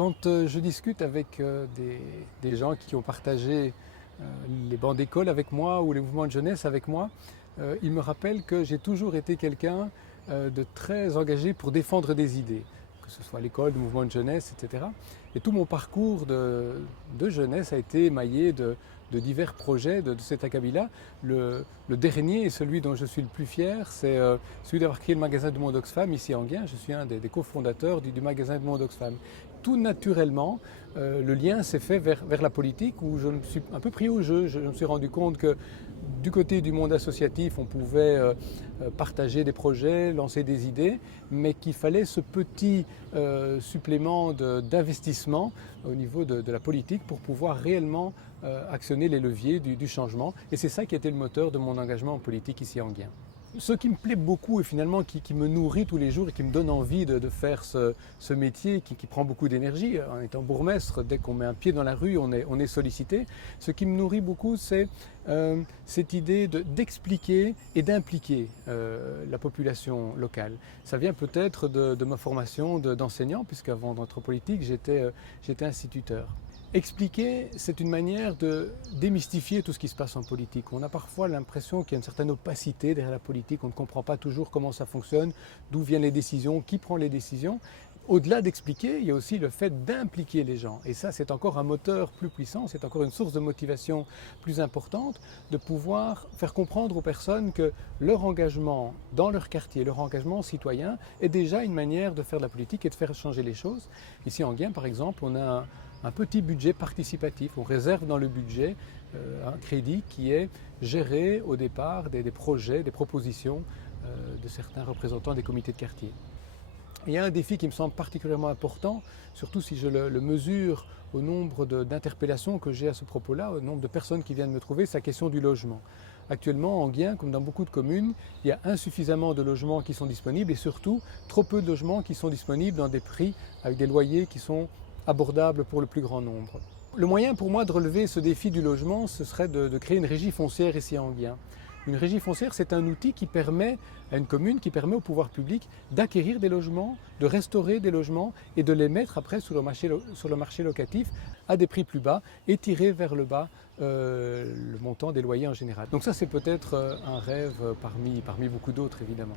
Quand je discute avec des gens qui ont partagé les bancs d'école avec moi ou les mouvements de jeunesse avec moi, ils me rappellent que j'ai toujours été quelqu'un de très engagé pour défendre des idées, que ce soit à l'école, le mouvement de jeunesse, etc. Et tout mon parcours de jeunesse a été émaillé de divers projets de cet acabit-là. Le dernier, et celui dont je suis le plus fier, c'est celui d'avoir créé le magasin du Monde Oxfam ici à Enghien. Je suis un des cofondateurs du magasin du Monde Oxfam. Tout naturellement, le lien s'est fait vers la politique où je me suis un peu pris au jeu. Je me suis rendu compte que du côté du monde associatif, on pouvait partager des projets, lancer des idées, mais qu'il fallait ce petit supplément d'investissement au niveau de la politique pour pouvoir réellement actionner les leviers du changement. Et c'est ça qui a été le moteur de mon engagement en politique ici à Enghien. Ce qui me plaît beaucoup et finalement qui me nourrit tous les jours et qui me donne envie de faire ce métier qui prend beaucoup d'énergie, en étant bourgmestre, dès qu'on met un pied dans la rue, on est sollicité. Ce qui me nourrit beaucoup, c'est cette idée d'expliquer et d'impliquer la population locale. Ça vient peut-être de ma formation d'enseignant, puisqu'avant d'être politique, j'étais instituteur. Expliquer, c'est une manière de démystifier tout ce qui se passe en politique. On a parfois l'impression qu'il y a une certaine opacité derrière la politique, on ne comprend pas toujours comment ça fonctionne, d'où viennent les décisions, qui prend les décisions. Au-delà d'expliquer, il y a aussi le fait d'impliquer les gens. Et ça, c'est encore un moteur plus puissant, c'est encore une source de motivation plus importante, de pouvoir faire comprendre aux personnes que leur engagement dans leur quartier, leur engagement citoyen, est déjà une manière de faire de la politique et de faire changer les choses. Ici en Enghien, par exemple, on a un petit budget participatif. On réserve dans le budget un crédit qui est géré au départ des projets, des propositions de certains représentants des comités de quartier. Et il y a un défi qui me semble particulièrement important, surtout si je le mesure au nombre d'interpellations que j'ai à ce propos-là, au nombre de personnes qui viennent me trouver, c'est la question du logement. Actuellement, en Enghien, comme dans beaucoup de communes, il y a insuffisamment de logements qui sont disponibles et surtout trop peu de logements qui sont disponibles dans des prix avec des loyers qui sont abordables pour le plus grand nombre. Le moyen pour moi de relever ce défi du logement, ce serait de créer une régie foncière ici à Enghien. Une régie foncière, c'est un outil qui permet à une commune, qui permet au pouvoir public d'acquérir des logements, de restaurer des logements et de les mettre après sur le marché locatif à des prix plus bas et tirer vers le bas le montant des loyers en général. Donc ça, c'est peut-être un rêve parmi beaucoup d'autres, évidemment.